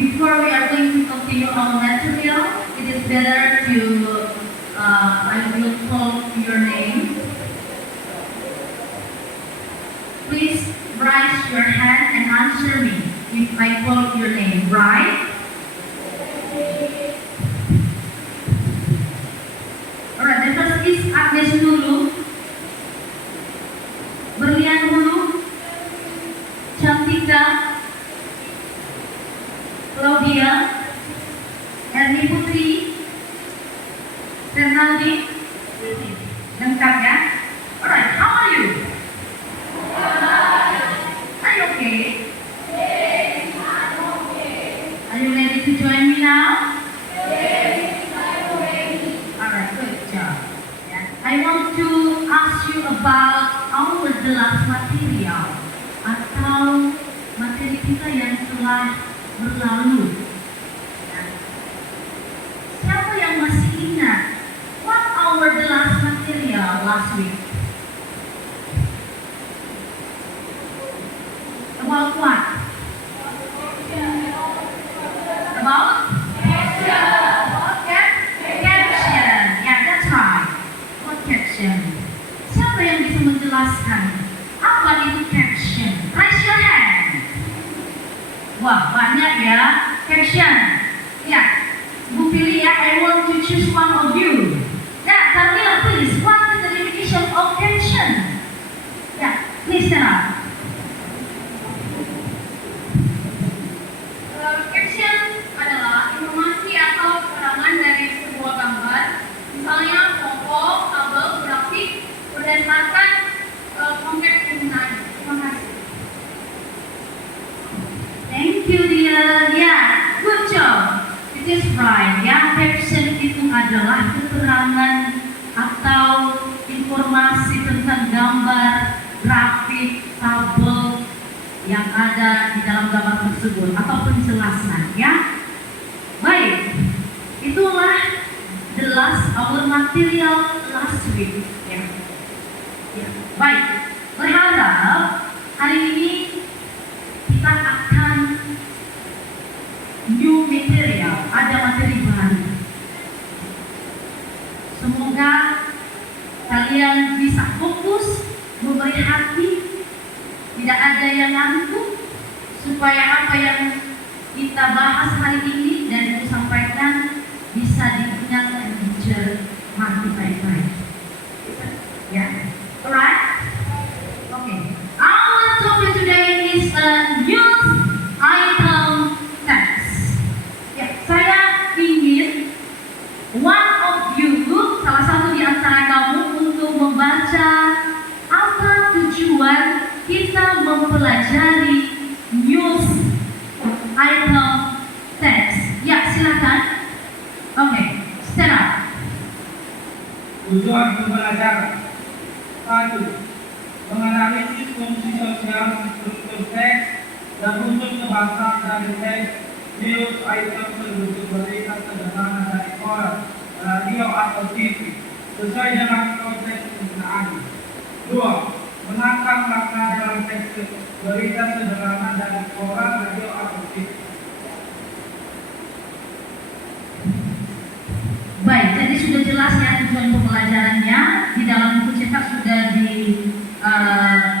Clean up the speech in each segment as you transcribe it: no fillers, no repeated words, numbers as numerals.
before we are going to continue our material, it is better to, I will call your name. Please raise your hand and answer me if I call your name, right? Alright, the first is Agnes Hulu, Berlian Hulu, Cantika, Claudia, Erni Putri, Renaldi, lengkap ya? Alright, how are you? Are you okay? Are you ready to join me now? Alright, good job. Yeah. I want to ask you about our the last material atau materi kita yang telah berlalu. Ya. Siapa yang masih ingat what our the last material last week? About what? About? Caption. Yeah, that's right. About caption. Siapa yang bisa menjelaskan apa itu caption? Raise your hand. Wah, banyak ya. Caption. Ya, Bu pilih ya. I want to choose one of you. Ya, Carmilla, please. What is the definition of caption? Ya, please stand up. Caption adalah informasi atau keterangan dari sebuah gambar, misalnya foto, tabel, grafik, berdasarkan konteks penggunaan. Terima kasih. Thank you, dear. Yeah, good job. It is right. Ya, caption itu adalah keterangan atau informasi tentang gambar, grafik, tabel yang ada di dalam gambar tersebut atau penjelasan. Ya, baik. Itulah the last our material last week. Ya, ya. Baik. Berharap hari ini kita akan new material, ada materi baru. Semoga kalian bisa fokus, memberi hati, tidak ada yang ngantuk, supaya apa yang kita bahas hari ini dan itu sampaikan bisa diingat dan dicermati baik-baik. Ya, alright? Okay. Our topic today is a news item text. Ya, saya ingin one of you, salah satu di antara kamu untuk membaca apa tujuan kita mempelajari news item text. Ya, silakan. Oke, stand up. Tujuan pembelajaran 1. Menganalisis fungsi sosial struktur teks dan unsur kebangsaan dari teks news item berbentuk berita sederhana dari koran, radio atau TV sesuai dengan konteks penggunaan. 2. Menangkap makna dalam teks berita sederhana dari koran, radio atau TV. Baik, jadi sudah jelas ya tujuan pembelajarannya. Di dalam buku cetak sudah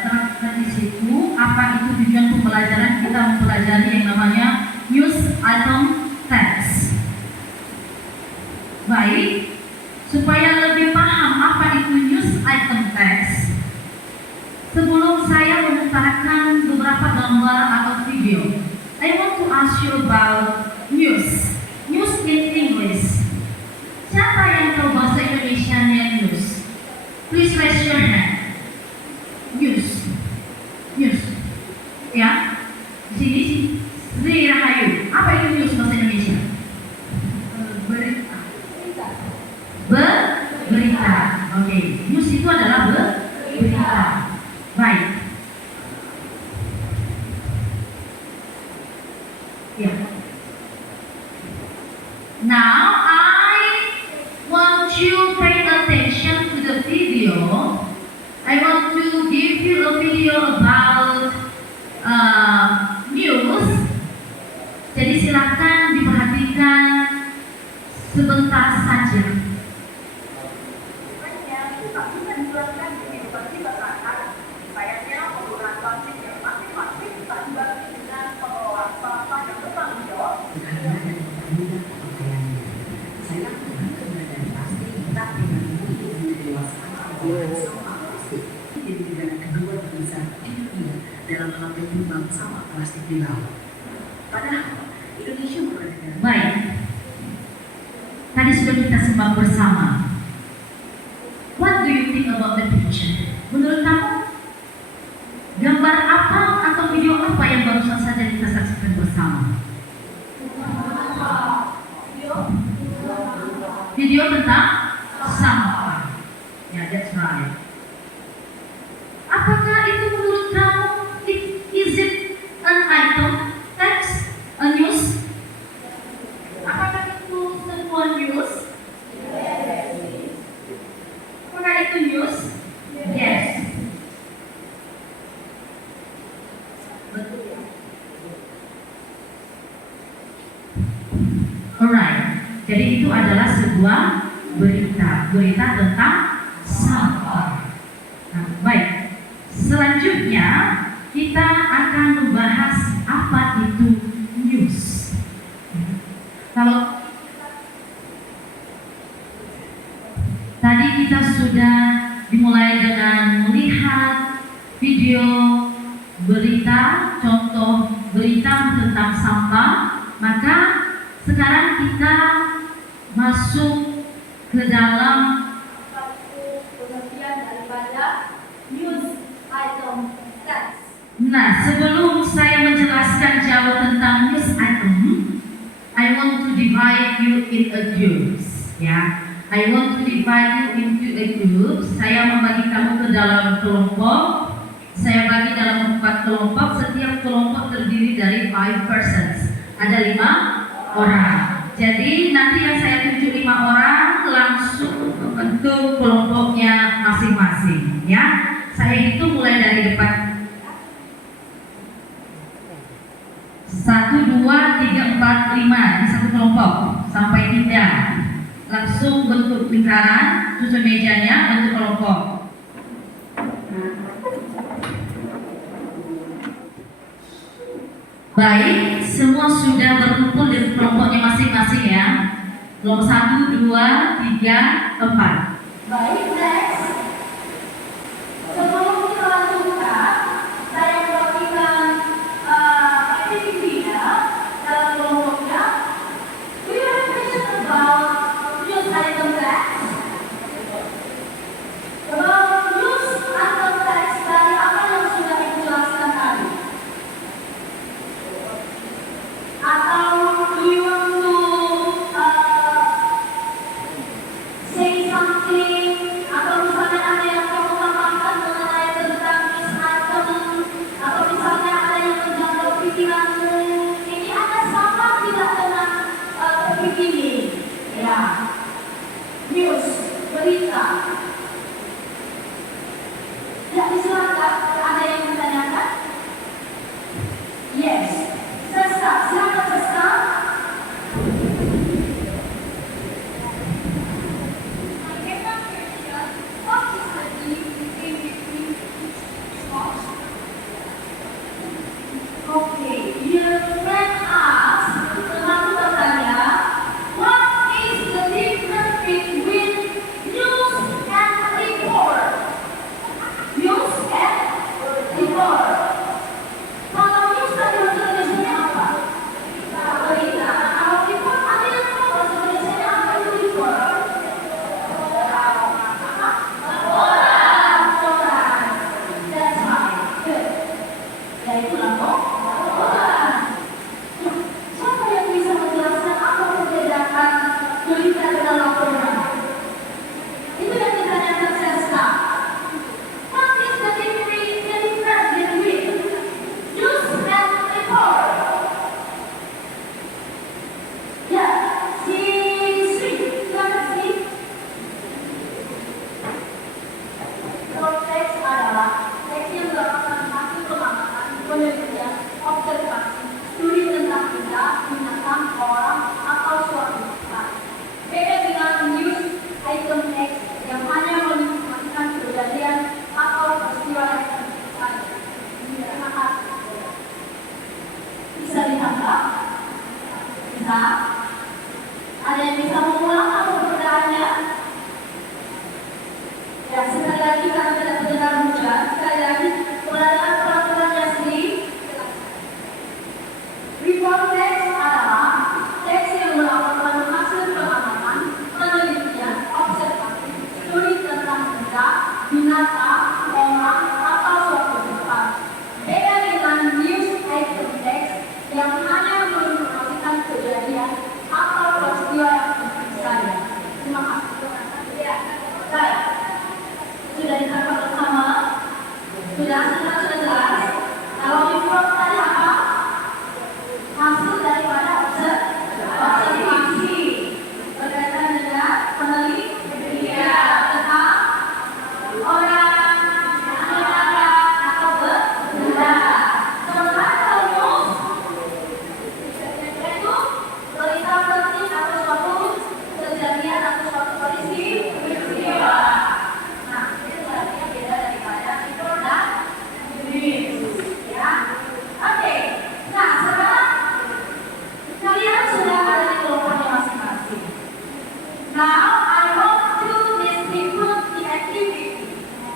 terangkan di situ apa itu tujuan pembelajaran. Kita mempelajari yang namanya news item text. Baik, supaya lebih paham apa itu news item text, sebelum saya memutarkan beberapa gambar atau video, I want to ask you about news. News in English. Siapa yang tahu bahasa Indonesianya news? Please raise your hand. News. News. Ya. Di sini Sri Rahayu. Apa itu news bahasa Indonesia? Berita. Berita. Oke. News itu adalah berita. Baik. Ya. Now I want you pay attention to the video. I want to give you a video about news. Jadi silakan sebentar saja. Karena ada perbedaan pakaiannya. Saya lakukan keberadaan plastik tapi dengan kedewasaan pengolahan sampah plastik. Jadi negara kedua terbesar di dunia dalam hal penyumbang sampah plastik di laut. Padahal Indonesia bukan negara. Baik. Tadi sudah kita simak bersama. What do you think about the picture? Menurut kamu, gambar apa atau video apa yang barusan saja kita saksikan bersama? Video tentang sampah. Ya, that's right. Apakah itu menurut kamu, is it an item, text, a news? Apakah itu sebuah news? Apakah itu news? Yes. Alright. Jadi itu adalah sebuah berita tentang sampah. Nah, baik. Selanjutnya kita akan membahas apa itu news. Kalau tadi kita sudah dimulai dengan melihat video berita, contoh berita tentang sampah, maka sekarang kita masuk ke dalam pengertian daripada news item text. Nah, sebelum saya menjelaskan jauh tentang news item, I want to divide you in a groups, ya. I want to divide you into a group. Saya membagi kamu ke dalam kelompok. Saya bagi dalam 4 kelompok. Setiap kelompok terdiri dari 5 persons. Ada 5 orang. Jadi nanti yang saya tunjuk 5 orang langsung membentuk kelompoknya masing-masing, ya. Saya hitung mulai dari depan. 1, 2, 3, 4, 5 di satu kelompok sampai 3. Langsung bentuk lingkaran, susun mejanya, bentuk kelompok. Baik, semua sudah berkumpul di kelompoknya masing-masing ya. Kelompok 1, 2, 3, 4. Baik, next. Sebelum kita lanjutkan, saya membagikan aktivitasnya dalam kelompoknya. We will mention about news item text. About news item text dari apa yang sudah Ibu jelaskan tadi. Atau you want to say something enggak? Bisa? Ada yang bisa mengulang apa perbedaannya? Ya, sekali lagi karena tidak terdengar hujan, sekali lagi perhatikan peraturannya sendiri. Report text adalah teks yang melaporkan hasil pengamatan, penelitian, observasi, studi tentang benda, binatang, orang, atau suatu tempat. Beda dengan news item text yang hanya menginformasikan kejadian atau peristiwa yang penting saja. Terima kasih. Baik, sudah ditangkap bersama? Sudah jelas? Kalau report tadi apa? Hasil daripada observasi berkaitan dengan penelitian tentang orang, binatang, atau benda. Sementara kalau news itu berita penting atau suatu kejadian atau suatu peristiwa. Nah, itu artinya beda daripada report dan news, ya. Oke. Nah, sekarang kalian sudah ada di kelompoknya masing-masing. Now I want to distribute the activity.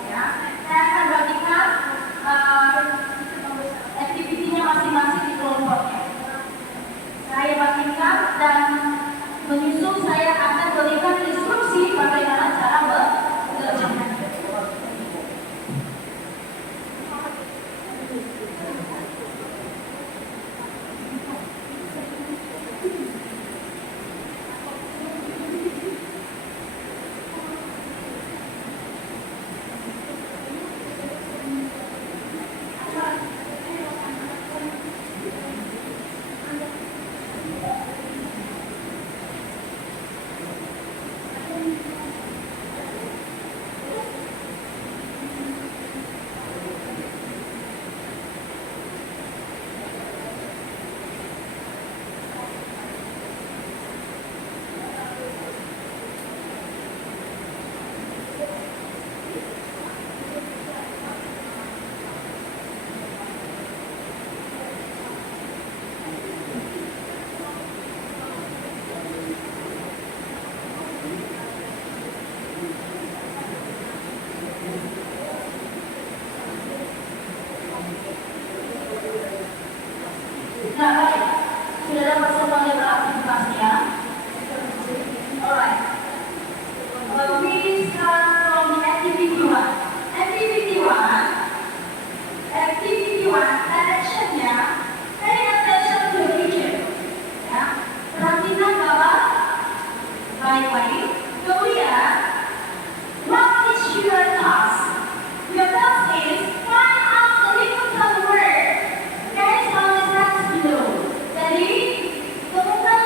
Ya, saya akan bagikan aktivitinya masing-masing di kelompoknya. Saya bagikan dan menyusul saya akan berikan instruksi bagaimana cara bekerja. Nah, baik. Sudah dapat semuanya beraktivitasnya. Alright. We start from the activity 1. Activity 1, direction-nya, pay attention to the picture. Ya. Perhatikan gambar baik-baik. Kemudian, what is your task? Your task is find out the difficult word. Guys, on the text below. Jadi, temukan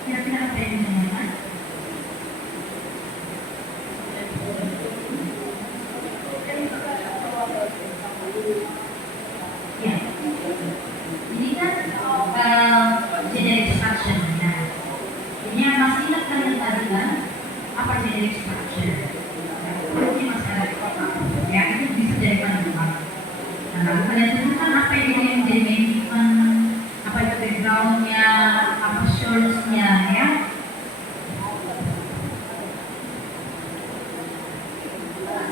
Kira-kira apa yang ditanyakan? Ya, ini kan generic structure. Nah, ini yang masih ingat kan yang tadi kan? Apa generic structure? Ini masih ada di otak. Ya, itu bisa jadi panduan. Nah, lalu kalian tentukan apa yang jadi main, apa itu backgroundnya, apa source-nya, ya.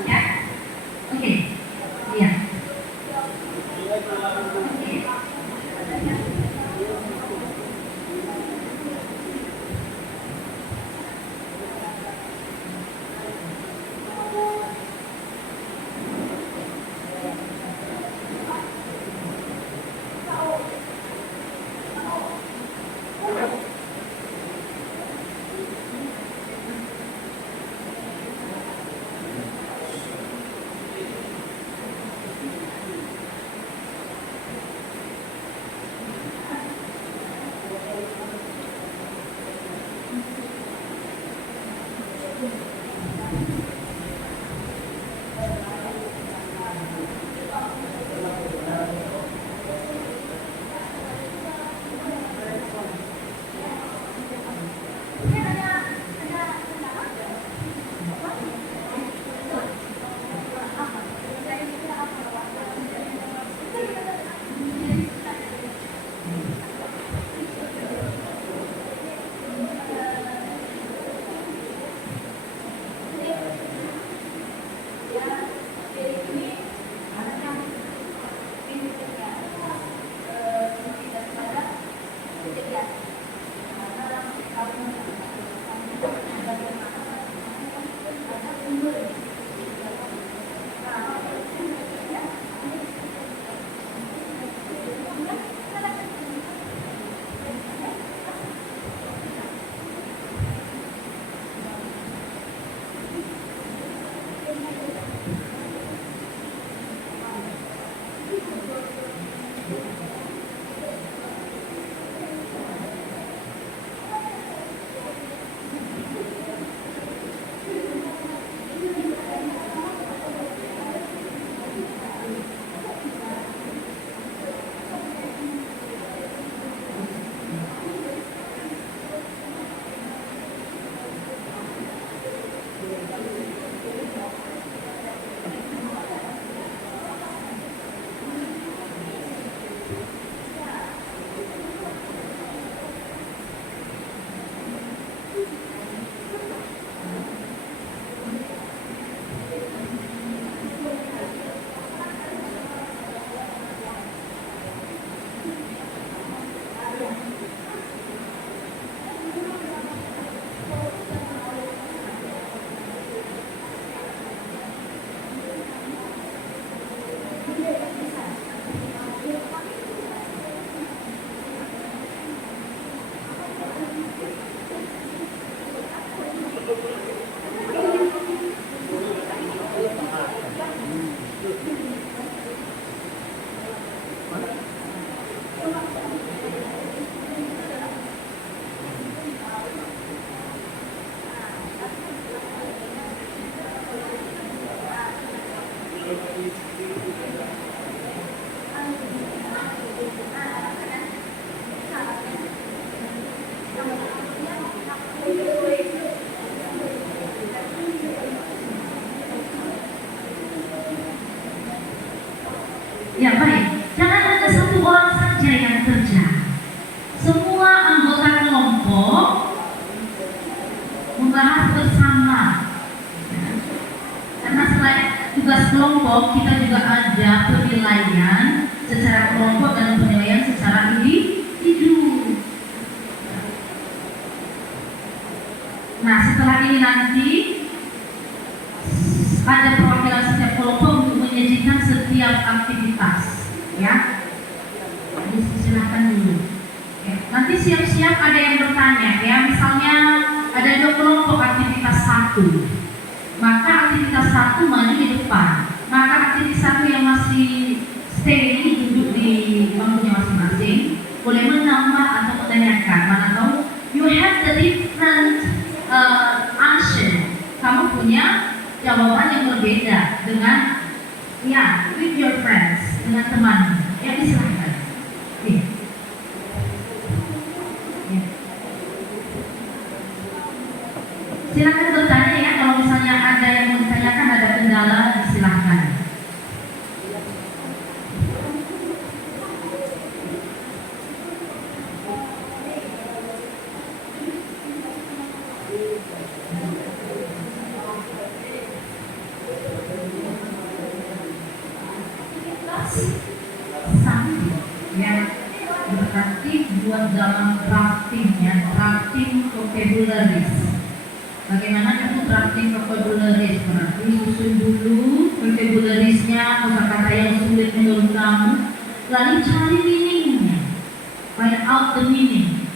Ya, oke, iya. Oke. Ya baik, jangan hanya satu orang saja yang kerja. Semua anggota kelompok membahas bersama. Ya. Karena selain tugas kelompok, kita juga ada penilaian secara kelompok dan penilaian secara individu. Nah, setelah ini nanti ada perwakilan setiap kelompok untuk menyajikan setiap aktivitas, ya. Jadi silakan dulu. Ya. Nanti siap-siap ada yang bertanya, ya. Misalnya ada 2 kelompok aktivitas 1, maka aktivitas 1 maju di depan. Maka aktivitas 1 yang masih with your friends, dengan teman. Ya, silahkan. Oke. Ya. Silakan bertanya ya, kalau misalnya ada yang mau ditanyakan, ada kendala, silahkan. Satu yang berarti buat dalam draftingnya, drafting vocabularies. Bagaimana itu drafting vocabularies? Berarti susun dulu vocabulariesnya, kata-kata yang sulit menurut kamu, lalu cari meaningnya, find out the meaning,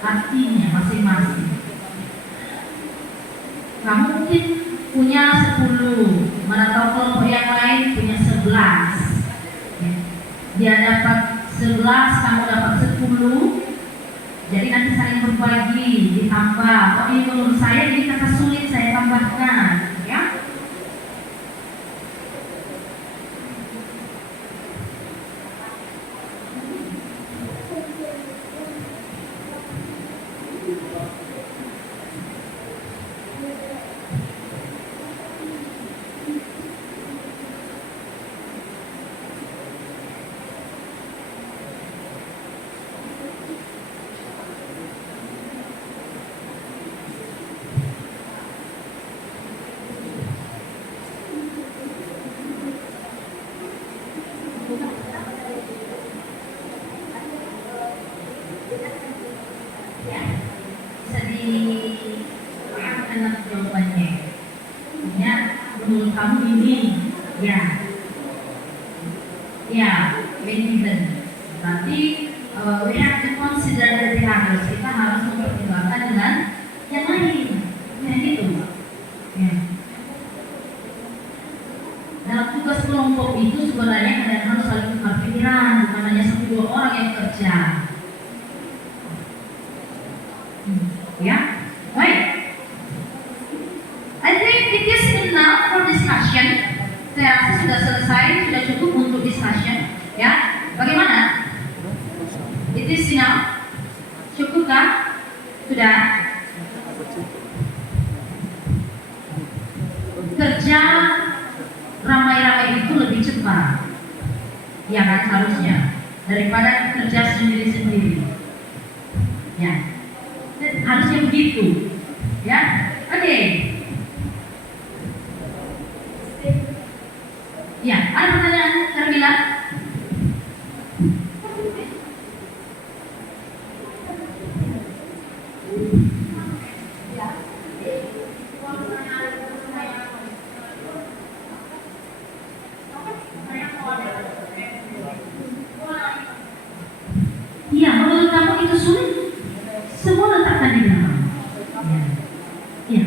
artinya masing-masing. Kamu mungkin punya 10, mana tahu kelompok yang lain punya 11. Ya. Dia dapat 11, kamu dapat 10. Jadi nanti saling berbagi, ditambah. Oh ini menurut saya ini kata sulit, saya tambahkan, ya. Bisa dipahami anak jawabannya. Ya, menurut kamu ini, ya, Benjamin. Berarti we have to consider the others. Kita harus mempertimbangkan dengan yang lain, ya gitu. Ya. Dalam tugas kelompok itu sebenarnya kalian harus saling tukar pikiran, bukan hanya 1-2 orang yang kerja. Ya, baik. I think it is enough for discussion. Saya rasa sudah selesai, sudah cukup untuk discussion. Ya, bagaimana? It is enough. Cukup kan? Sudah. Kerja ramai-ramai itu lebih cepat, ya kan, harusnya, daripada kerja sendiri-sendiri. Ya. Harusnya begitu, ya. Oke. Ya, ada pertanyaan, Carmila? Iya, menurut kamu itu sulit? Semua letakkan di dalam. Ya,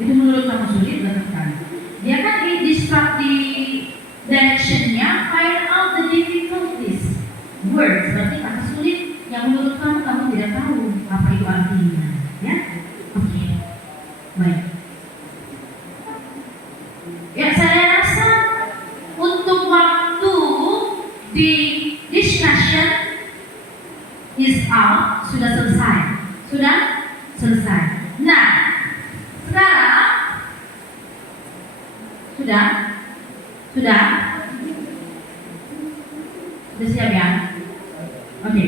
itu menurut kamu sulit, letakkan. Dia kan di destructive directionnya, find out the difficulties words. Berarti kata sulit yang menurut kamu tidak tahu apa itu artinya. Ya, oke. Baik. Ya, saya rasa untuk waktu di discussion is out, sudah selesai. Sudah selesai. Nah, sekarang sudah siap ya? Oke.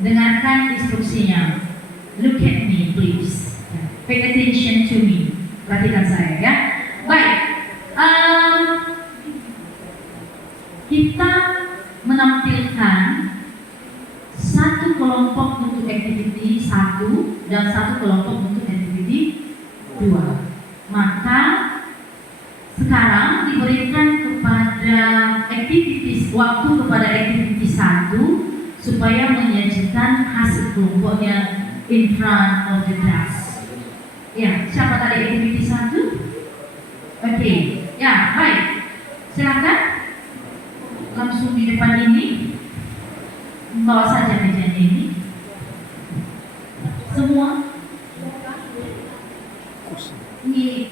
Dengarkan instruksinya. Look at me, please. Pay attention to me. Perhatikan saya ya. Baik. Kita menampilkan satu kelompok untuk activity 1 dan satu kelompok untuk activity 2. Maka sekarang diberikan kepada waktu kepada activity 1 supaya menyajikan hasil kelompoknya in front of the class. Ya, siapa tadi activity 1? Oke, ya baik. Silakan langsung di depan ini, bawa saja mejanya ini. Semua Ini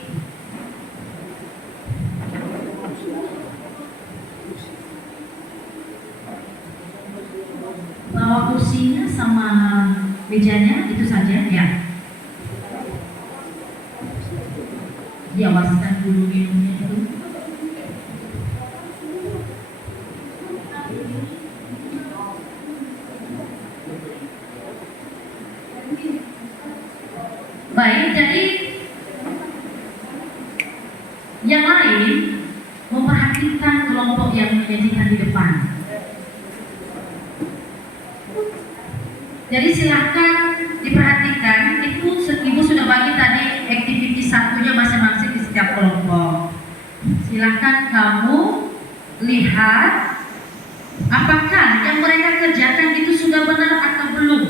bawa kursinya sama mejanya itu saja ya. Diawaskan dulu minumnya itu. Baik, jadi yang lain memperhatikan kelompok yang menyajikan di depan. Jadi silahkan diperhatikan, itu ibu sudah bagi tadi activity satunya masing-masing di setiap kelompok. Silahkan kamu lihat apakah yang mereka kerjakan itu sudah benar atau belum.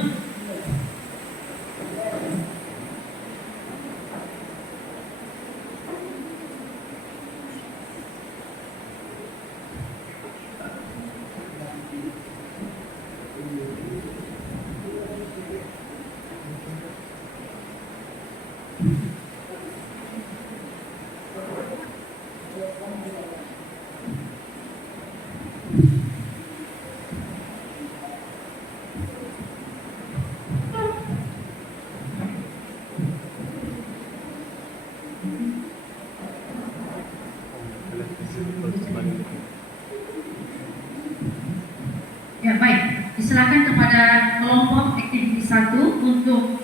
Ya baik, diserahkan kepada kelompok aktiviti 1 untuk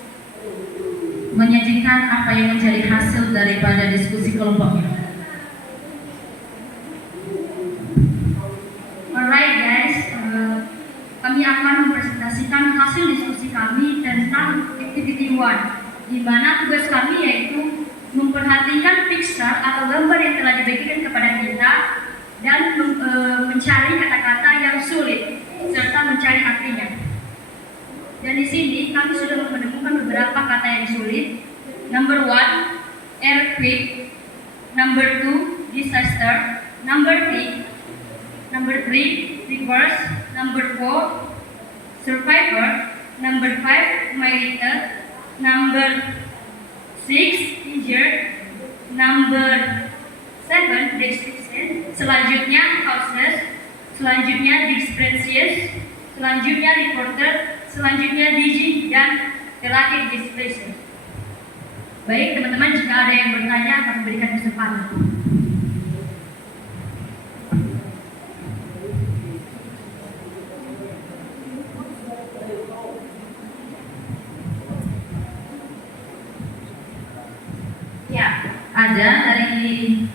menyajikan apa yang menjadi hasil daripada diskusi kelompoknya. Alright guys, kami akan mempresentasikan hasil diskusi kami tentang activity 1, di mana tugas kami yaitu memperhatikan picture atau gambar yang telah dibagikan kepada kita dan mencari kata-kata yang sulit serta mencari artinya. Dan di sini kami sudah menemukan beberapa kata yang sulit. Number 1, earthquake. Number 2, disaster. Number 3, reverse. Number 4, survivor. Number 5, military. Number 6, injured. Number 7, destruction. Selanjutnya causes. Selanjutnya displaces, selanjutnya reporter, selanjutnya digi, dan terakhir displacer. Baik teman-teman, jika ada yang bertanya akan memberikan kesempatan. Ya, ada dari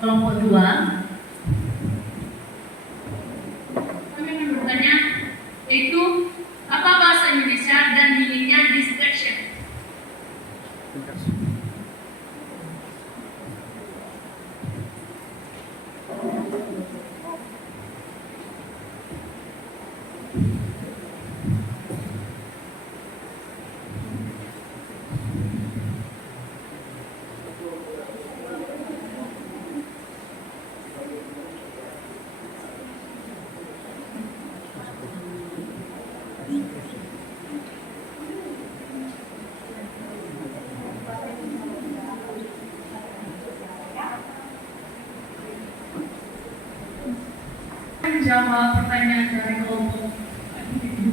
kelompok 2. Itu apa bahasa Indonesia dan meaningnya distraction. Jawab pertanyaan dari kelompok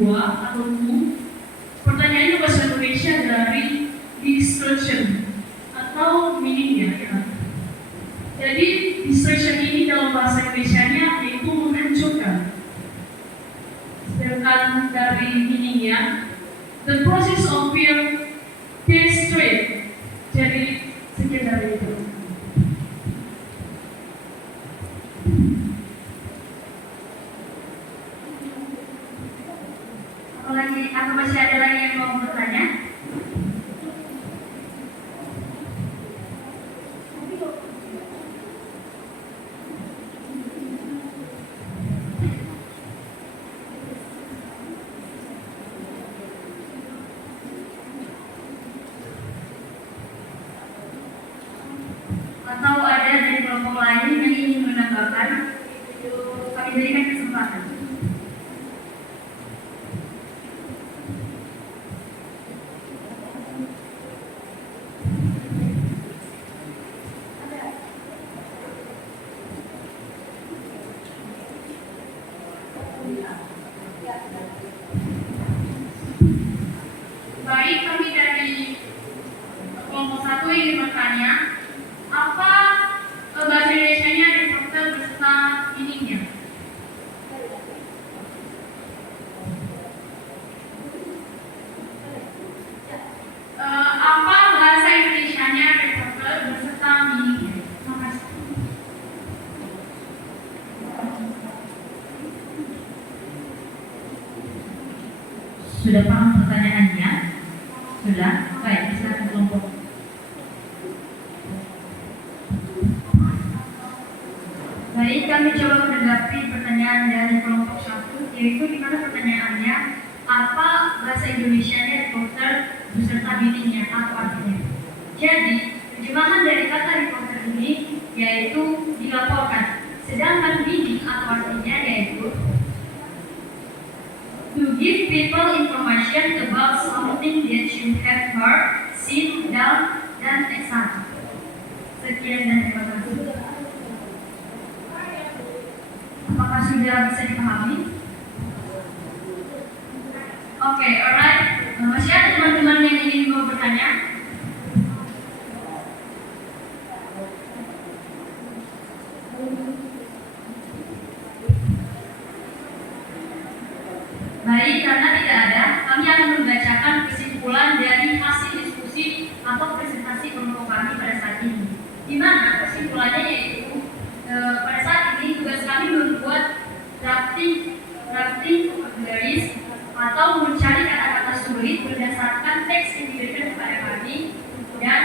2 atau 2. Pertanyaannya bahasa Indonesia dari destruction atau meaningnya ya. Jadi destruction ini dalam bahasa Indonesianya itu menghancurkan. Sedangkan dari meaningnya the process of being destroyed. Jadi sekian dari itu. Atau masih ada lagi yang mau bertanya? Atau ada dari kelompok lain yang ingin menambahkan? Kami berikan kesempatan. bertanya, apa bahasa Indonesianya reporter beserta meaningnya? Apa bahasa Indonesianya reporter beserta meaningnya? Makasih. Sudah paham pertanyaannya? Sudah? Baik, silakan kelompok. Baik, kami coba menanggapi pertanyaan dari kelompok 1, yaitu di mana pertanyaannya, apa bahasa Indonesianya reporter beserta meaningnya atau artinya. Jadi, terjemahan dari kata reporter ini yaitu dilaporkan, sedangkan meaning atau artinya yaitu to give people information about something that you have heard, seen, done, dan etc. Sekian dan terima kasih. Apakah sudah bisa dipahami? Oke, alright. Masih ada teman-teman yang ingin mau bertanya? Baik, karena tidak ada, kami akan membacakan kesimpulan dari hasil diskusi atau presentasi kelompok kami pada saat ini. Di mana kesimpulannya yaitu pada saat ini tugas kami membuat drafting vocabularies atau mencari kata-kata sulit berdasarkan teks yang diberikan kepada kami dan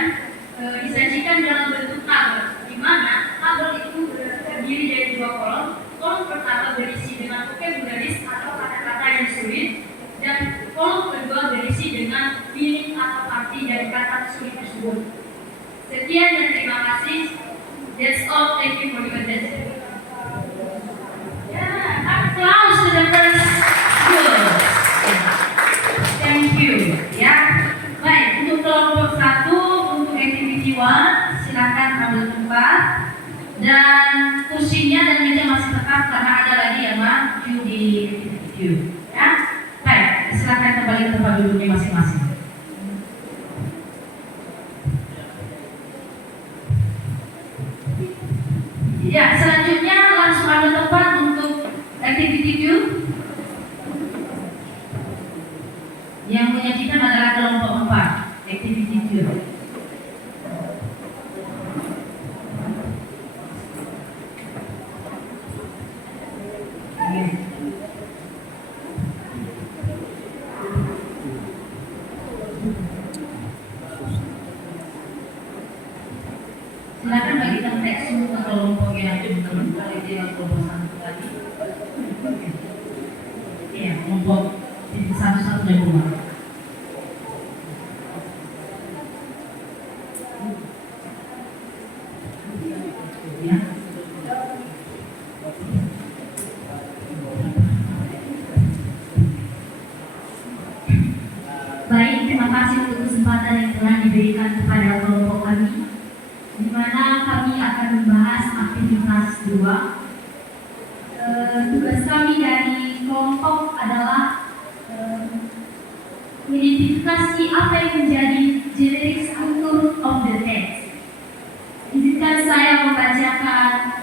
disajikan dalam bentuk tabel, di mana tabel itu terdiri dari 2 kolom. Kolom pertama berisi dengan vocabularies atau kata-kata yang sulit, dan kolom kedua berisi dengan meaning atau arti dari kata sulit tersebut. Sekian dan terima kasih. That's all. Thank you for your attention. Yeah, applause to the first group. Thank you. Ya, baik. Untuk kelompok 1, untuk activity 1, silakan ambil tempat dan kursinya dan meja masih tetap karena ada lagi yang maju di activity 2. Ya, baik. Silakan kembali ke tempat duduknya masing-masing. Ya, selanjutnya langsung ambil tempat untuk activity 2. Yang menyajikan adalah kelompok 4, activity 2. Silakan bagikan teks untuk kelompok yang teman-teman dari kelompok 1 tadi. Iya, kelompok 1 dan 2. Ya. Baik, terima kasih untuk kesempatan yang telah diberikan kepada kelompok kami, di mana kami akan membahas aktivitas 2. Tugas kami dari kelompok adalah mengidentifikasi apa yang menjadi generic structure of the text. Izinkan saya membacakan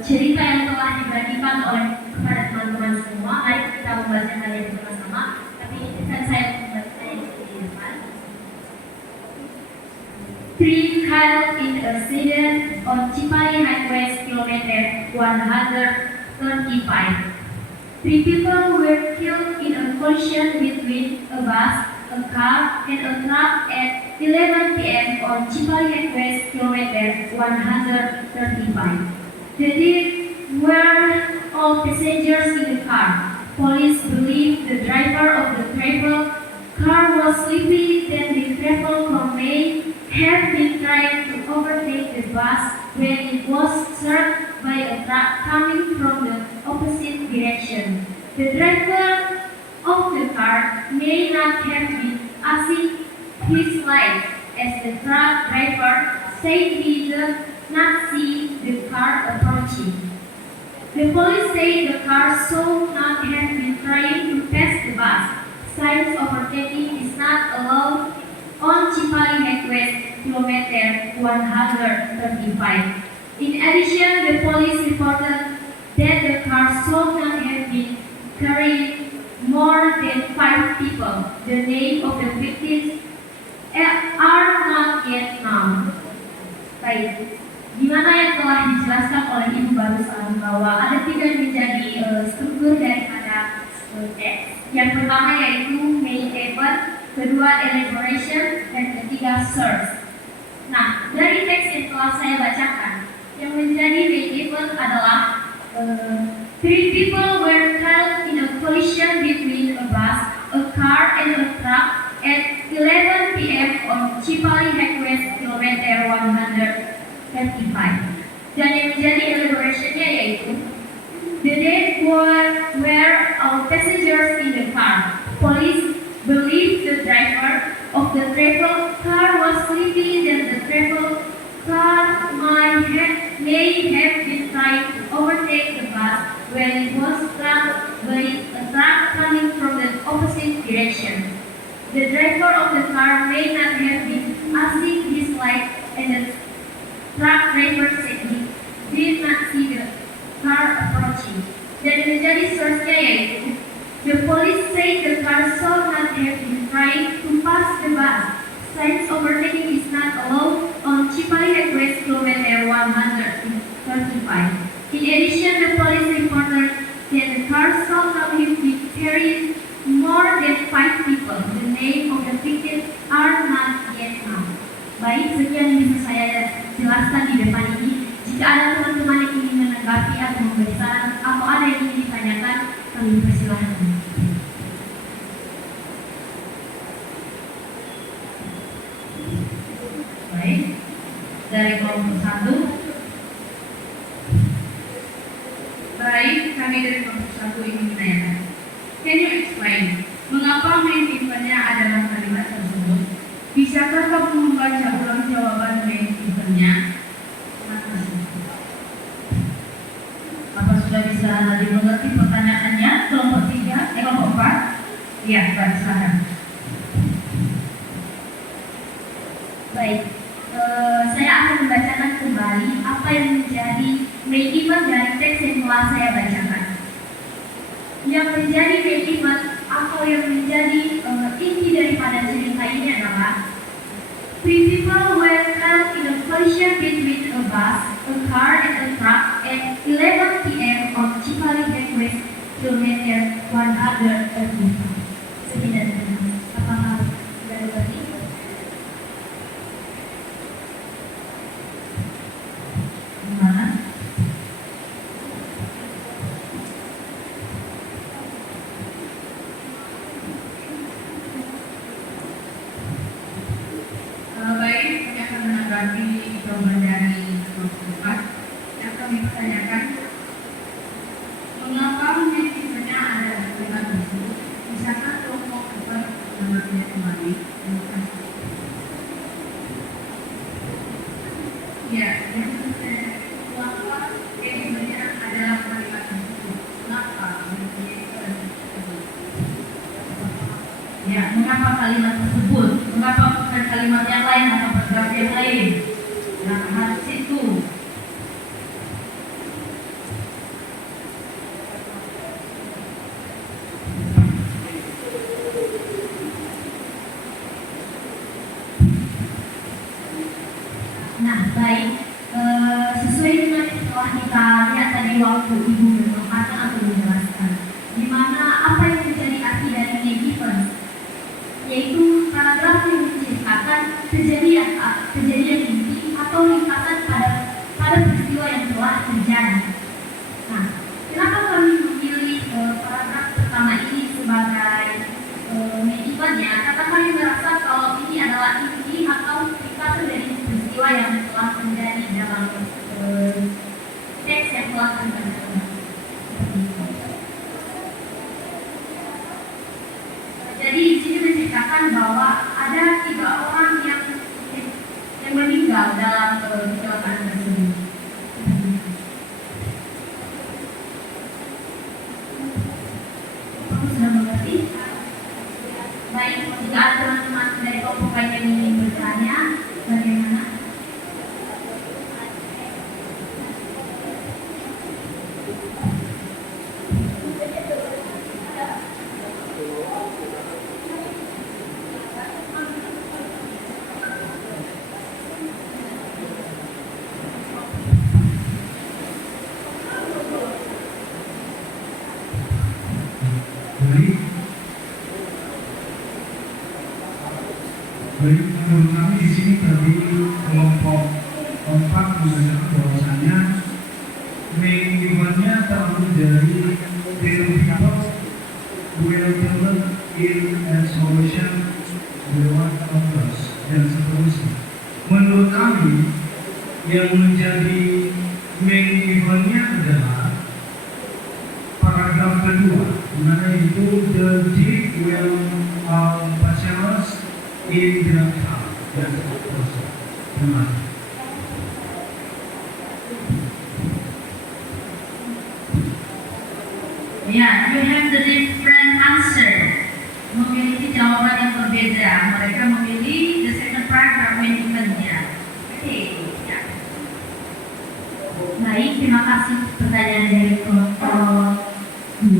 cerita yang telah dibagikan oleh kepada teman-teman semua. Mari kita membacakannya bersama-sama. Tapi izinkan saya membacakannya di depan. Three killed in a accident on Cipali Highway kilometer 135. 3 people were killed in a collision between a bus, a car, and a truck at 11 p.m. on Cipali Highway kilometer 135. The dead were all passengers in the car. Police believe the driver of the travel car was sleepy, then the travel company had been trying to overtake the bus when it was struck by a truck coming from the opposite direction. The driver of the car may not have been asking his life, as the truck driver said he did not see the car approaching. The police say the car should not have been trying to pass the bus. Signs overtaking is not allowed on Cipali Highway kilometer 135. In addition, the police reported that the car should not have been carrying more than 5 people. The name of the victims are not yet known. Baik, di mana yang telah dijelaskan oleh Ibu barusan bahwa ada 3 menjadi struktur daripada teks. Yang pertama yaitu main event, kedua elaboration, dan ketiga source. Nah, dari teks yang telah saya bacakan, yang menjadi main event adalah 3 people were killed in a collision between a bus, a car, and a truck at 11 p.m. on Cipali Highway kilometer 135. Dan yang menjadi elaborationnya yaitu the dead were all passengers in the car. Police believe the driver of the travel car was sleeping and the travel car may have been trying to overtake the bus when it was struck by a truck coming from the opposite direction. The driver of the car may not have been asking his light, and the truck driver said he did not see the car approaching. Dan menjadi source-nya yaitu the police say the car should not have been trying to pass the bus, since overtaking is not allowed on Cipali Highway kilometer 135. In addition, the police reported that the car should not have been carrying more than 5 people. The name of the victims are not yet known. Baik, sekian yang bisa saya jelaskan di depan ini. Jika ada teman-teman yang ingin menanggapi atau memberi saran atau ada yang ingin ditanyakan, kami persilahkan. Baik, dari kelompok 1. Baik, kami dari kelompok 1 ingin menanyakan. Can you explain mengapa main event-nya adalah kalimat tersebut? Bisakah kamu membaca ulang jawaban main event-nya? Apa sudah bisa dimengerti pertanyaannya? Kelompok 3, kelompok 4? Iya, Pak, silakan. Baik, saya akan membacakan kembali apa yang menjadi main event dari teks yang telah saya bacakan. Yang menjadi main event atau yang menjadi inti daripada cerita ini adalah 3 people were killed in a collision between a bus, a car, and a truck at 11 p.m. on Cipali Highway kilometer 135. Sekian, apakah sudah dimengerti? Gimana? Baik, kami akan menanggapi jawaban dari kelompok 4 yang kami pertanyakan. Mengapa menjadinya ada kalimat tersebut? Bisakah kelompok 4 menanggapinya kembali? Terima kasih. Ya, yang mengapa menjadinya adalah kalimat tersebut? Mengapa menjadinya tersebut? Ya, mengapa kalimat tersebut? Mengapa bukan kalimat yang lain atau paragraf yang lain? Nah, harus itu. Nah, baik. Sesuai dengan yang telah kita lihat tadi waktu Ibu memaparkan atau menjelaskan, di mana apa yang menjadi arti dari main event, yaitu paragraf yang menceritakan kejadian inti atau lingkaran pada peristiwa yang telah terjadi. Nah, kenapa kami memilih paragraf pertama ini sebagai main event-nya? Karena kami merasa kalau ini adalah inti atau lingkaran dari peristiwa yang telah terjadi dalam teks yang telah kami bacakan. Jadi di sini menceritakan bahwa ada 3 orang yang meninggal dalam kecelakaan tersebut. Kamu sudah mengerti? Baik, jika ada teman-teman dari kelompok lain yang ingin bertanya, bagaimana? mengatakan bahwasannya main eventnya terambil dari Freedom People, Will Talent in and Solution, Lewat Others, dan seterusnya. Menurut kami, yang menjadi main eventnya adalah paragraf kedua, mana itu the deep will bachelors in the town, dan seterusnya. Terima kasih. Ya, you have the different answer. Memiliki jawaban yang berbeda. Mereka memilih the second paragraph main event-nya. Oke, ya. Baik, terima kasih pertanyaan dari kelompok 2.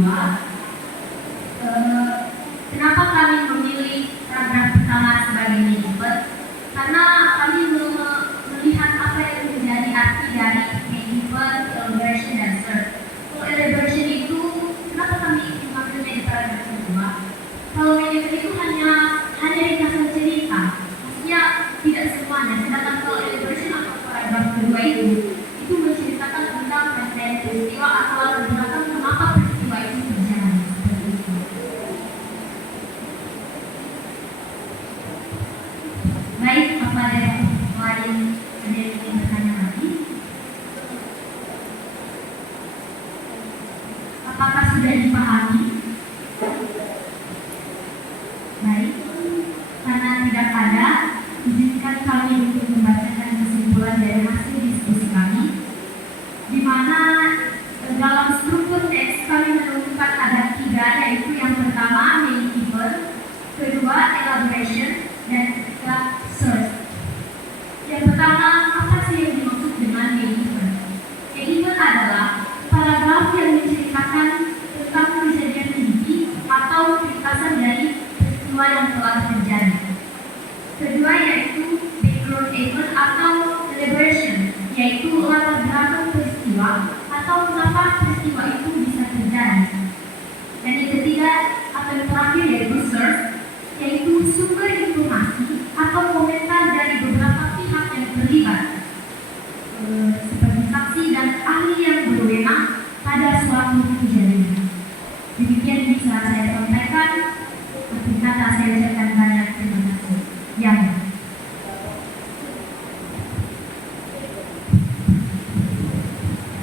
Kenapa kami memilih paragraf pertama sebagai main event? Karena kami melihat apa yang menjadi arti dari main event, celebration, dan search. Kalau celebration itu, kenapa kami mengambilnya di paragraf kedua? Kalau main event itu hanya ringkasan cerita, maksudnya tidak semuanya. Sedangkan kalau celebration atau paragraf kedua itu menceritakan tentang rangkaian peristiwa atau latar belakang kenapa peristiwa itu terjadi. Seperti itu. Baik, apa ada yang lain ingin bertanya lagi? Apakah sudah dipahami? Baik, karena tidak ada, izinkan kami untuk membacakan kesimpulan dari hasil diskusi kami, di mana dalam struktur teks kami menemukan ada 3, yaitu yang pertama main event, kedua elaboration, dan ketiga search. Yang pertama, apa sih yang dimaksud dengan main event? Main event adalah paragraf yang menceritakan tentang kejadian inti atau ringkasan dari peristiwa yang telah terjadi. Kedua yaitu background event atau celebration, yaitu latar belakang peristiwa atau kenapa peristiwa itu bisa terjadi. Dan yang ketiga atau yang terakhir yaitu search, yaitu sumber informasi atau komentar dari beberapa pihak yang terlibat, seperti saksi dan ahli yang berwenang pada suatu kejadian. Demikian bisa saya sampaikan. Seperti kata saya ucapkan banyak terima kasih. Ya.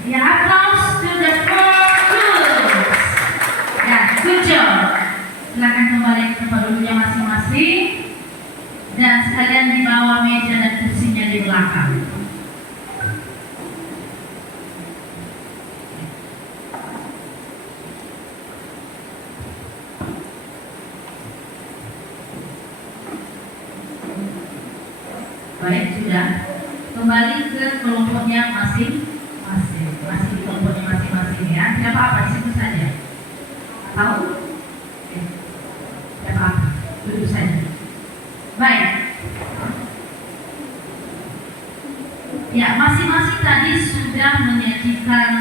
Ya, applause to the four groups. Ya, good job. Silakan kembali ke tempat duduknya masing-masing dan sekalian dibawa meja dan kursinya di belakang. Baik, sudah. Kembali ke kelompoknya masing-masing. Masih di kelompoknya masing-masing ya. Tidak apa-apa, di situ saja. Tahu? Tidak apa-apa, duduk saja. Baik. Ya, masing-masing tadi sudah menyajikan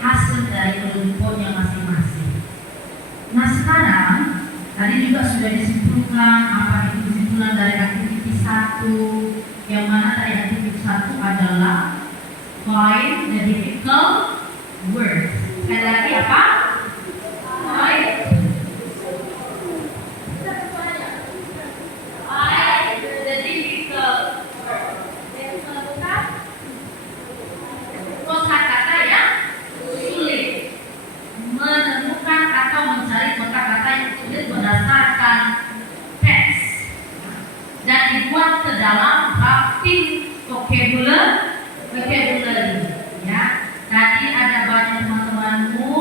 hasil dari kelompoknya masing-masing. Nah, sekarang tadi juga sudah disimpulkan apa itu kesimpulan dari aktiviti 1, yang mana tadi aktiviti 1 adalah find the difficult words. Sekali lagi apa? Find the difficult words. Kosakata yang sulit. Menemukan atau mencari kosakata yang sulit berdasarkan teks dan dibuat ke dalam baptin vocabulary ya. Tadi ada banyak teman-temanmu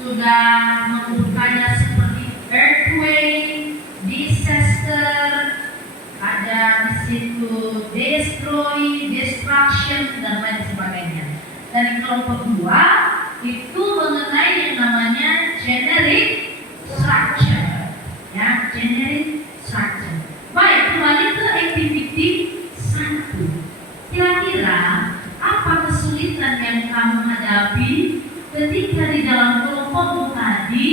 sudah mengumpulkannya seperti earthquake, disaster, ada di situ destroy, destruction dan lain sebagainya. Dan di kelompok 2 itu mengenai yang namanya generic structure ya, generic structure. Baik, kembali ke activity 1. Kira-kira apa kesulitan yang kamu hadapi ketika di dalam kelompokmu tadi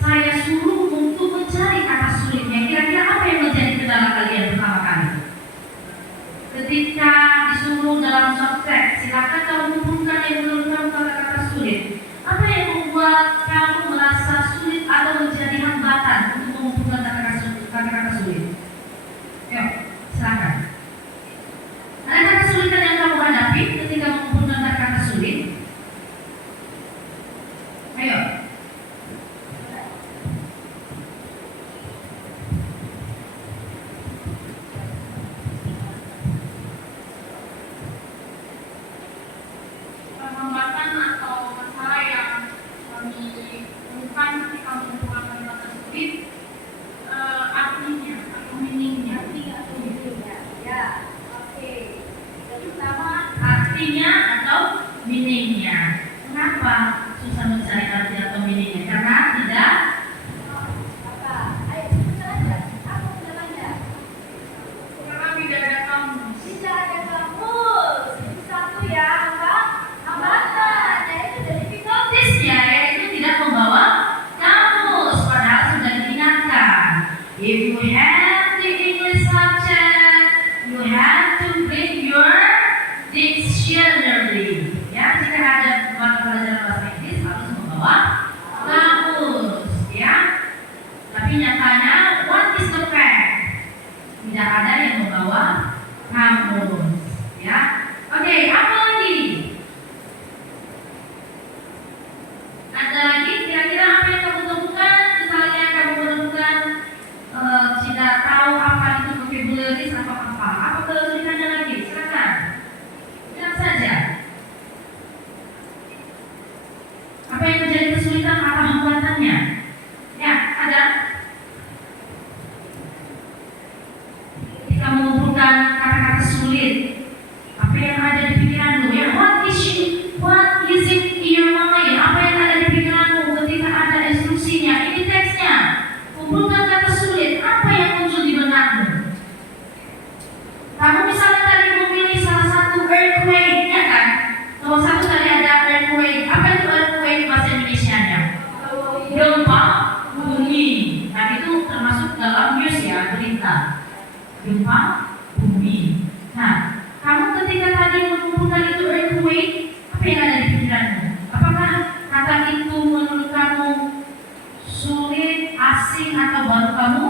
saya suruh untuk mencari kata sulitnya? Kira-kira apa yang menjadi kendala kalian pertama kali? Ketika disuruh dalam suatu artinya atau meaningnya. Kenapa susah mencari arti atau meaningnya? Karena tidak Ayo, kita aja. Aku aja. karena tidak ada kamus. Tidak ada kamus. Itu satu ya, hambatan. Yaitu dari Difficulties-nya yaitu tidak membawa kamus, padahal sudah diingatkan. If you have the English subject, you have to bring your dictionary. Ya, jika ada mata pelajaran bahasa Inggris harus membawa kamus, ya. Tapi nyatanya, what is the fact? Tidak ada yang membawa kamus, ya. Oke, apa lagi? Ada lagi kira-kira apa yang kamu temukan? Misalnya kamu menemukan tidak tahu apa itu vocabularies atau apa? Apa kesulitannya lagi? Silakan. Bilang saja. Apa yang menjadi kesulitan atau hambatannya? Ya, ada. Ketika mengumpulkan kata-kata sulit, apa yang ada di pikiranmu? Ya, what is it in your mind? Apa yang ada di pikiranmu ketika ada instruksinya? Ini teksnya. Kumpulkan kata sulit. Apa yang muncul di benakmu? Kamu misalnya tadi memilih salah satu earthquake, ya kan? Kalau satu tadi ada earthquake. Apa itu earthquake bahasa Indonesianya? Gempa bumi. Nah, itu termasuk dalam news ya, berita. Gempa bumi. Nah, kamu ketika tadi mengumpulkan itu earthquake, apa yang ada di pikiranmu? Apakah kata itu menurut kamu sulit, asing, atau baru kamu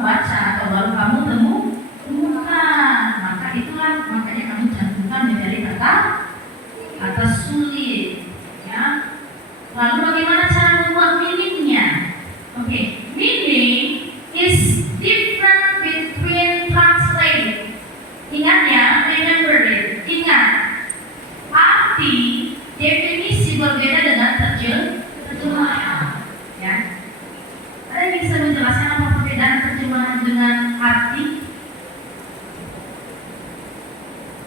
baca atau baru kamu temukan? Makanya kamu cantumkan menjadi kata sulit, ya. Lalu bagaimana cara membuat meaningnya? Oke, meaning is different between translate. Ingat ya, remember it. Ingat, arti definisi berbeda dengan terjemahan. Ya, ada yang bisa menjelaskan apa perbedaan terjemahan dengan arti?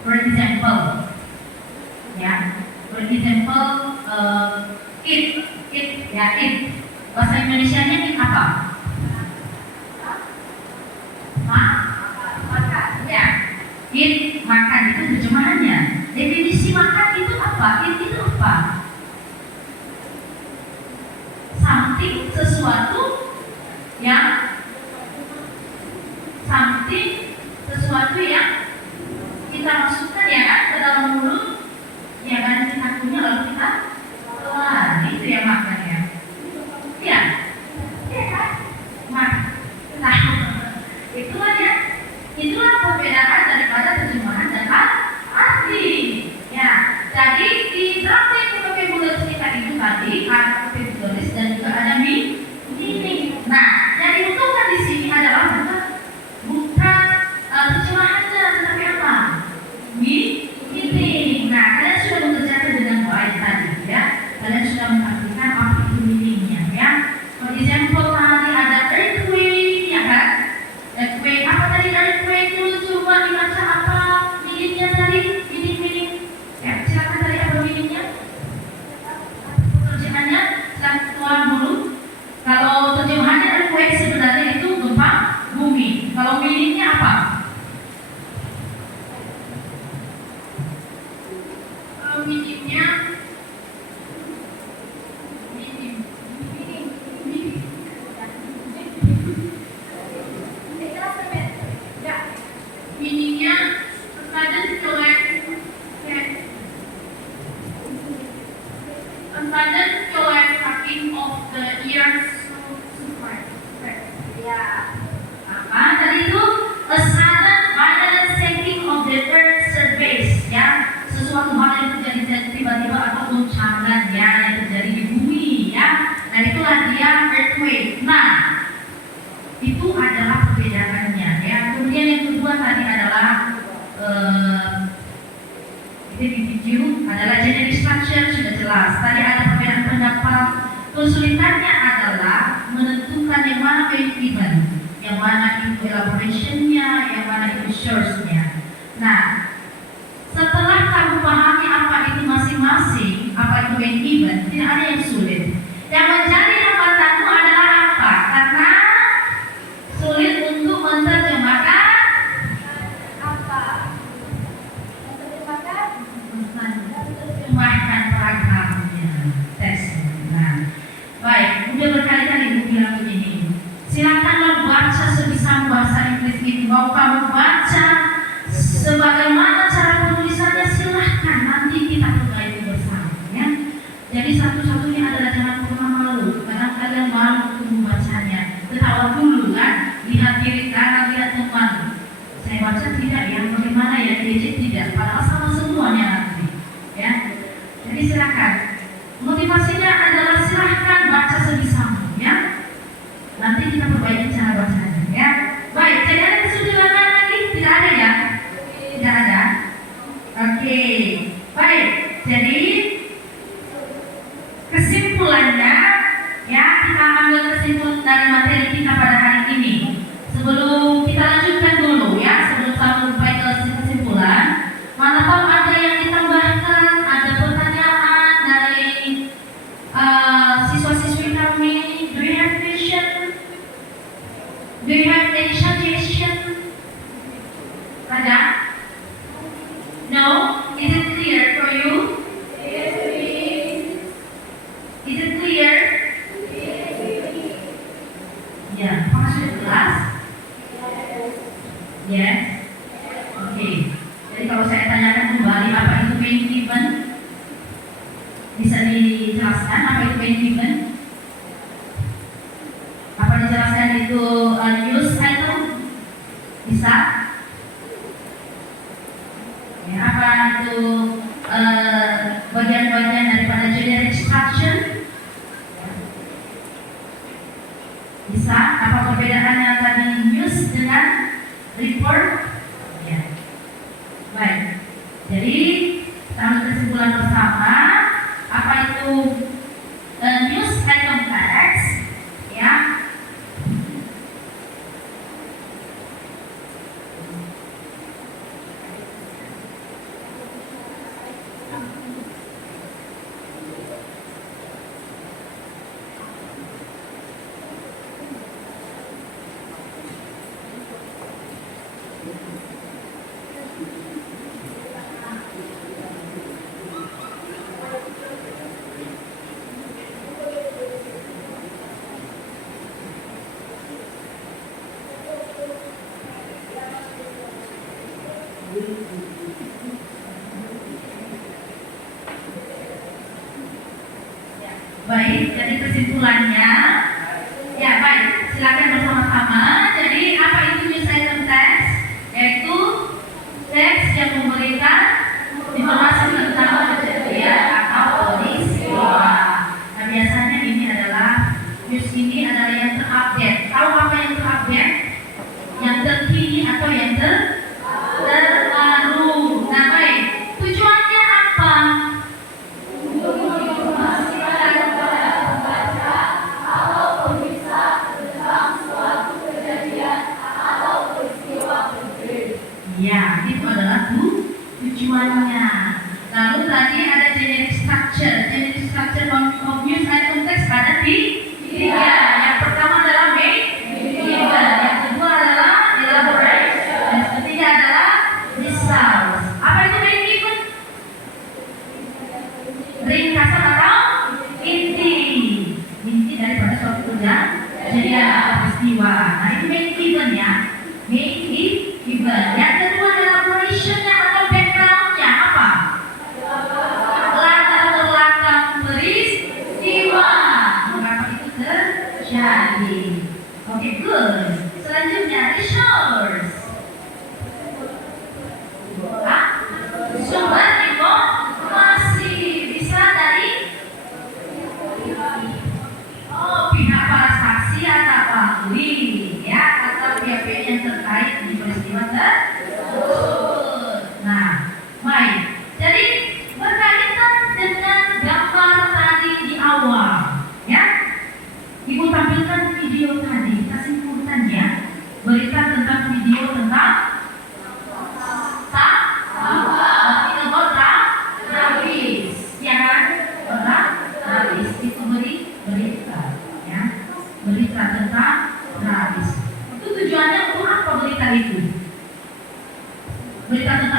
For example, ya, for example, it. Bahasa Indonesianya it apa? Makan, ya. It makan itu terjemahannya. Definisi makan itu apa? It itu apa? Something, sesuatu yang kita masukkan ya kan ke dalam mulut, ya kan, kita punya lalu kita telan, itu ya makannya. Iya, iya kan? Nah, itulah perbedaan daripada terjemahan dan arti. Ya, jadi di translate vocabulary kita itu tadi ada vocabulary dan juga ada meaning. Nah, yang dibutuhkan di sini adalah bukan terjemahannya, tetapi apa? Meaning. Nah, kalian sudah mengerjakan dengan baik tadi, ya. Kalian sudah mengartikan apa itu meaningnya, ya. For example, tadi ada earthquake, ya kan? Earthquake, apa tadi earthquake itu? Coba dibaca apa meaningnya tadi? Meaning. Ya, silakan tadi apa meaningnya? Terjemahannya, silakan keluar dulu. Kalau terjemahannya earthquake sebenarnya itu gempa bumi. Kalau meaningnya apa? Kalau meaningnya meaningnya sudden collapsing of the earth surface. Ya. Apa tadi itu? A sudden violent shaking of the earth surface, ya. Sesuatu hal yang terjadi tiba-tiba atau guncangan ya yang terjadi di bumi, ya. Nah, itulah dia earthquake. Nah, itu adalah perbedaannya, ya. Kemudian yang kedua tadi adalah di video adalah generic structure, sudah jelas. Tadi ada perbedaan pendapat. Kesulitannya adalah menentukan yang mana main event, yang mana itu elaboration-nya, yang mana itu source-nya. Nah, sesuatu main event, tidak ada yang sulit. Yang menjadi hambatanmu adalah apa? Karena sulit untuk menerjemahkan Apa? Menerjemahkan? menerjemahkan paragrafnya, teksnya. Baik, udah berkali-kali ibu bilang begini. Silakanlah baca sebisa bahasa Inggris itu. Mau kamu baca sebagaimana cara penulisannya, silahkan, nanti kita perbaiki bersama ya. Jadi satu-satunya adalah jangan pernah malu. Kadang kalian malu untuk membacanya. Ketawa dulu kan, lihat kiri kanan, lihat teman. Saya baca tidak, yang bagaimana ya, DJ tidak. Padahal sama semuanya nanti ya. Jadi silakan. Motivasinya adalah silahkan baca sebisamu ya. Nanti kita perbaiki cara bacanya ya. Baik, jadi ada kesulitan lagi? Tidak ada ya? Tidak ada. Oke. Baik, jadi kesimpulannya ya, kita ambil kesimpulan dari materi kita pada hari ini. Sebelum kita lanjutkan dulu ya, sebelum sampai ke kesimpulan, manakala ada yang ditambahkan, ada pertanyaan dari siswa-siswi kami. Do you have question? Do you have any suggestion? Ada? No? Is it clear for you? Is it clear? Ya, apakah sudah jelas? Yes? Oke. Jadi kalau saya tanyakan kembali apa itu main event, bisa dijelaskan apa itu main event? Apa dijelaskan itu news item? Bisa? Ya, apa itu bagian-bagian daripada generic structure? Bisa? Apa perbedaannya tadi news dengan report? Ya. Baik. Jadi kita ambil kesimpulan bersama apa itu news item text ya. Baik, jadi kesimpulannya ya baik, silakan bersama-sama. Jadi apa itu news item text? Yaitu teks yang memberikan informasi tentang kejadian atau peristiwa. Nah biasanya ini adalah news ini adalah yang terupdate. Tahu apa yang terupdate? Yang terkini atau yang terbaru. Nah baik, tujuannya apa? Ya, itu adalah tujuannya. Lalu tadi ada generic structure. Generic structure of news item text ada tiga. Yang pertama adalah main event. Yang kedua adalah elaboration. Yang ketiga adalah results. Apa itu main event? Ringkasan atau inti. Inti daripada suatu kejadian atau peristiwa. Nah itu main event ya. Main event. Yang kedua adalah elaboration-nya atau background-nya apa? Latar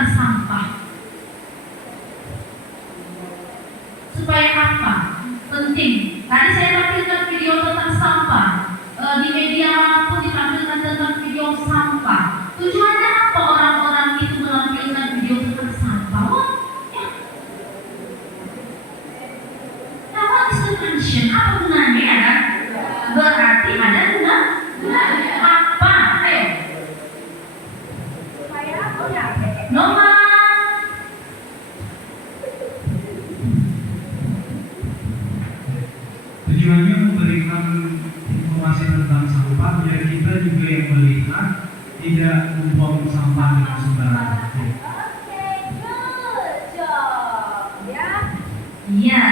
tentang sampah. Supaya apa? Penting. Tadi saya tampilkan video tentang sampah. Di media manapun ditampilkan tentang video sampah. Tujuannya apa orang-orang itu menampilkan video tentang sampah? Wah, ya. Nah, what is the function? Apa gunanya ya kan? Berarti ada gunanya. Apa? Ayo. Nomor. Tujuannya memberikan informasi tentang sampah biar kita juga yang melihat tidak membuang sampah dengan sembarangan. Okay, good job. Ya. Iya.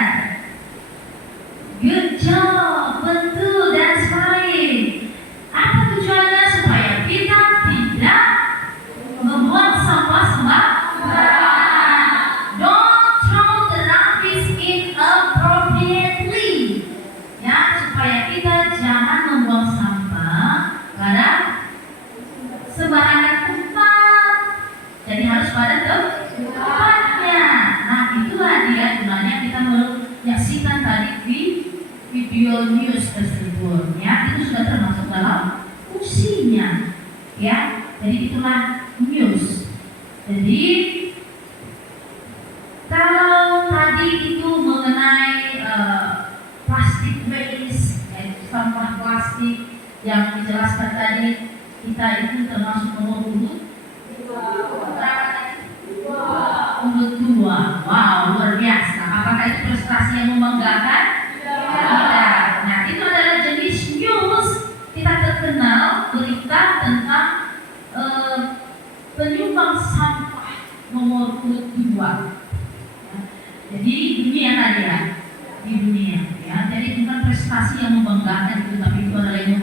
Good job. Betul, that's right. Apa tujuannya? Supaya kita tidak membuang sampah sembarangan. Don't throw the rubbish inappropriately. Ya, supaya kita jangan membuang sampah pada sembarangan tempat. Jadi harus pada tempatnya. Nah, itulah dia gunanya kita menyaksikan tadi di video news tersebut. Ya, itu sudah termasuk dalam fungsinya. Ya, jadi itulah news. Jadi kalau tadi itu mengenai plastik waste, sampah plastik yang dijelaskan tadi, kita itu termasuk nomor urut berapa tadi? Urut 2. Wow, luar biasa. Apakah itu prestasi yang membanggakan? Tidak. Nah, itu adalah jenis news. Kita terkenal berita tentang penyumbang sampah nomor urut 2. Ya. Jadi dunia tadi ya, di dunia. Ya, jadi bukan prestasi yang membanggakan itu, tapi itu adalah yang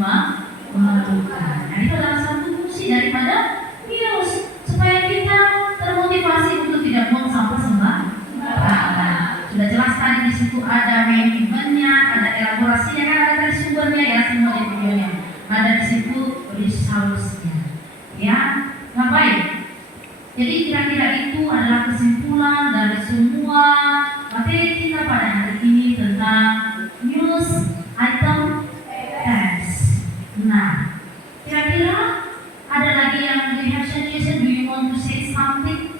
memalukan. Nah, itu adalah satu fungsi daripada news supaya kita termotivasi untuk tidak buang sampah sembarangan. Sudah jelas tadi di situ ada manajemennya, ada elaborasinya, kan ada dari sumbernya ya, semua di videonya. Ada di situ resource-nya. Ya, nah baik. Jadi kira-kira itu adalah kesimpulan dari semua materi kita pada hari ini tentang news item text. Nah, kira-kira ada lagi yang do you have suggestion? Do you want to say something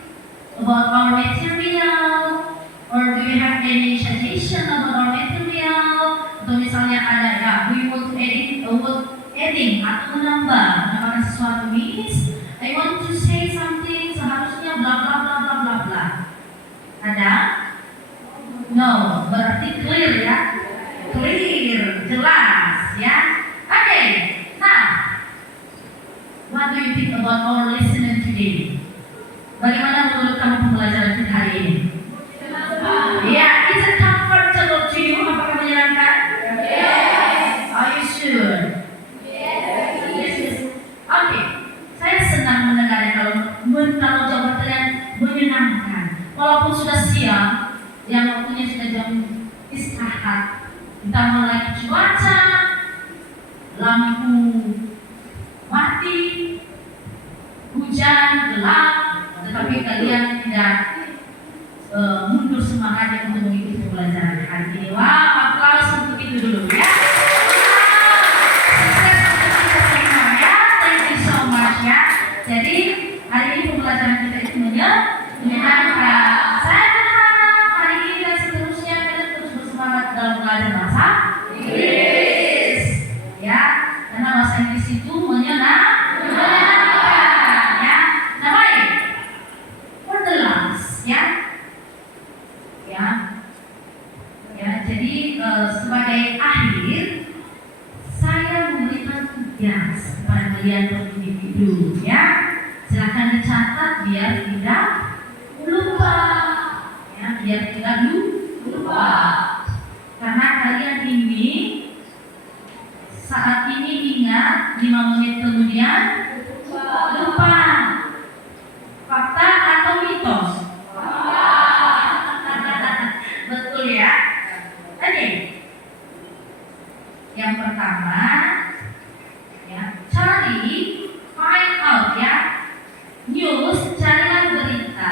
about our material? Or do you have any suggestion about our material? Atau misalnya ada ya, do you want to adding atau menambahkan sesuatu means I want to say something seharusnya bla bla bla bla bla bla. Ada? No, berarti clear ya. Clear, jelas ya. Oke, nah, what do you think about our listening today? Bagaimana menurut kamu pembelajaran kita hari ini? Ya, is it comfortable to you? Apakah menyenangkan? Yes. Are you sure? Yes. Oke, saya senang mendengarnya kalau jawaban kalian menyenangkan. Walaupun sudah siang, yang waktunya sudah jam istirahat, ditambah lagi cuaca, lampu mati, hujan, gelap, tetapi kalian tidak mundur semangatnya untuk mengikuti pembelajaran hari ini. Wah, aplaus untuk itu dulu ya. Sukses untuk kita semua ya. Thank you so much ya. Jadi hari ini pembelajaran kita itu menyenangkan. Saya berharap hari ini dan seterusnya kalian terus bersemangat dalam belajar bahasa Inggris. Ya, karena bahasa Inggris itu menyenangkan ya. Nah baik, for the last ya. Jadi sebagai akhir saya memberikan tugas kepada kalian berindividu ya. Silakan dicatat biar tidak lupa ya, biar tidak lupa. Karena kalian ini saat ini ingat, 5 menit kemudian lupa. Fakta atau mitos? Betul ya. Oke. Yang pertama ya, cari find out ya. News, carilah berita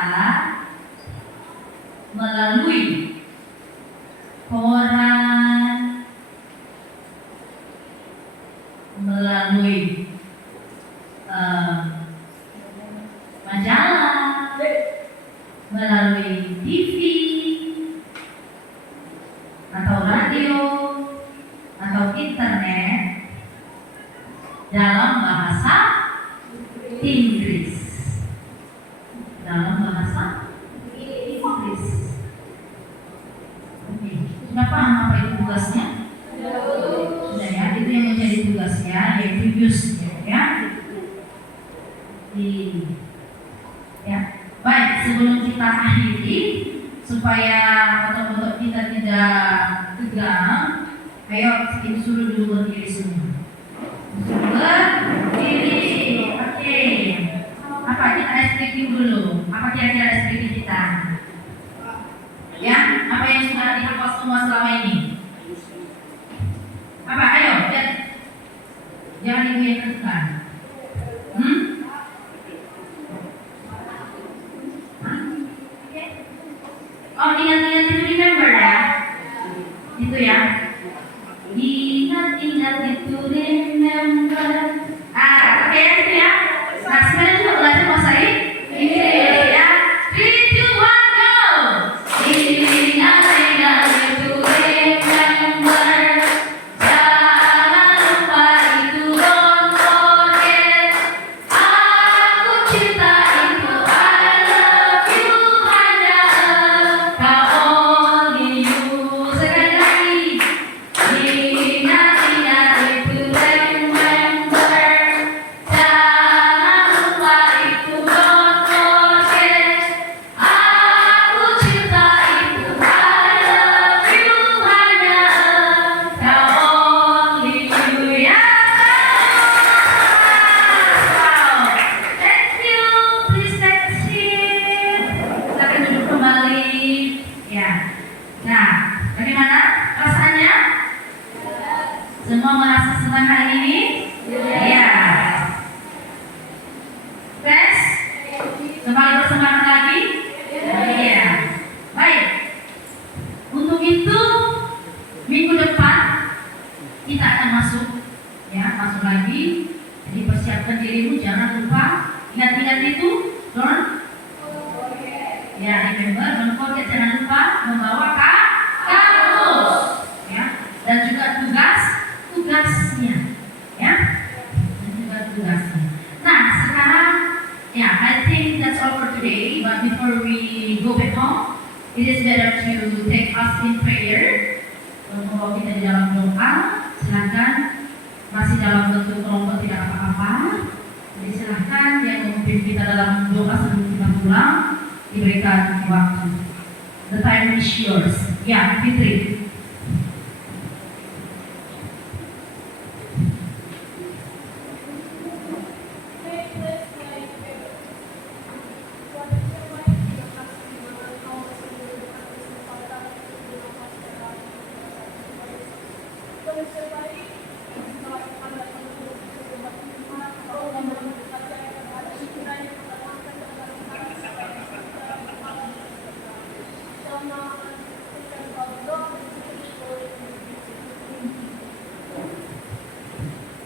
melalui TV atau radio atau internet dalam bahasa Inggris. Dalam bahasa Inggris. Oke, sudah paham apa itu tugasnya? Sudah ya, itu yang menjadi tugasnya, yaitu use-nya ya. Ya, baik, sebelum kita akhiri supaya otot-otot kita tidak tegang, ayo kita suruh dulu berdiri semua. Berdiri, oke. Apa kita stretching dulu? Apa kira-kira stretching kita? Ya, apa yang sudah dihafal semua selama ini? Apa? Ayo, jangan ibu yang tekan. Oh, ingat-ingat itu remember ya? Itu ya. Ingat-ingat itu remember. Oke itu ya. Nah, sekarang juga belajar bahasa Inggris ya. 3, 2, 1, go. Ingat-ingat itu remember. Jangan lupa itu don't forget. Aku cinta itu I love you hanya kau only you. Sekali lagi. Ingat-ingat itu remember. Jangan lupa itu don't forget. Aku cinta itu I love you hanya kau only you ya. Wow, thank you. Please take a seat. Silakan duduk kembali. Ya. Nah, bagaimana rasanya? Semua merasa senang hari ini? Ya. Tes? Kembali bersemangat lagi? Iya. Baik. Untuk itu minggu depan kita akan masuk lagi. Jadi persiapkan dirimu, jangan lupa ingat-ingat itu. Don't remember, don't forget, jangan lupa membawa kamus. Ya. Dan juga tugasnya. Ya. Dan juga tugasnya. Nah, sekarang I think that's all for today. But before we go back home, it is better to take us in prayer. Kalau kita di dalam doa, silakan. Masih dalam bentuk kelompok tidak apa-apa. Jadi silakan yang memimpin kita dalam doa sebelum kita pulang diberikan waktu. The time is yours. Ya, Fitri.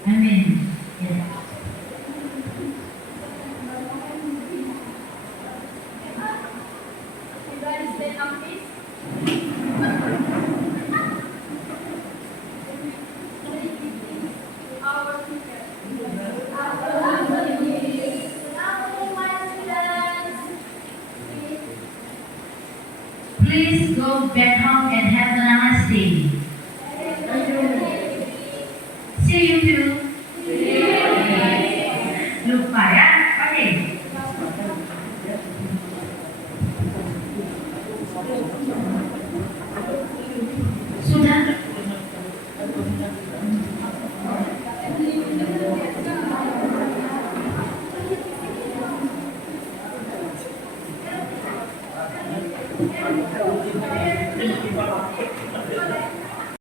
Amin. Ya. Please go back home and have a nice day. See you too. Lupa ya.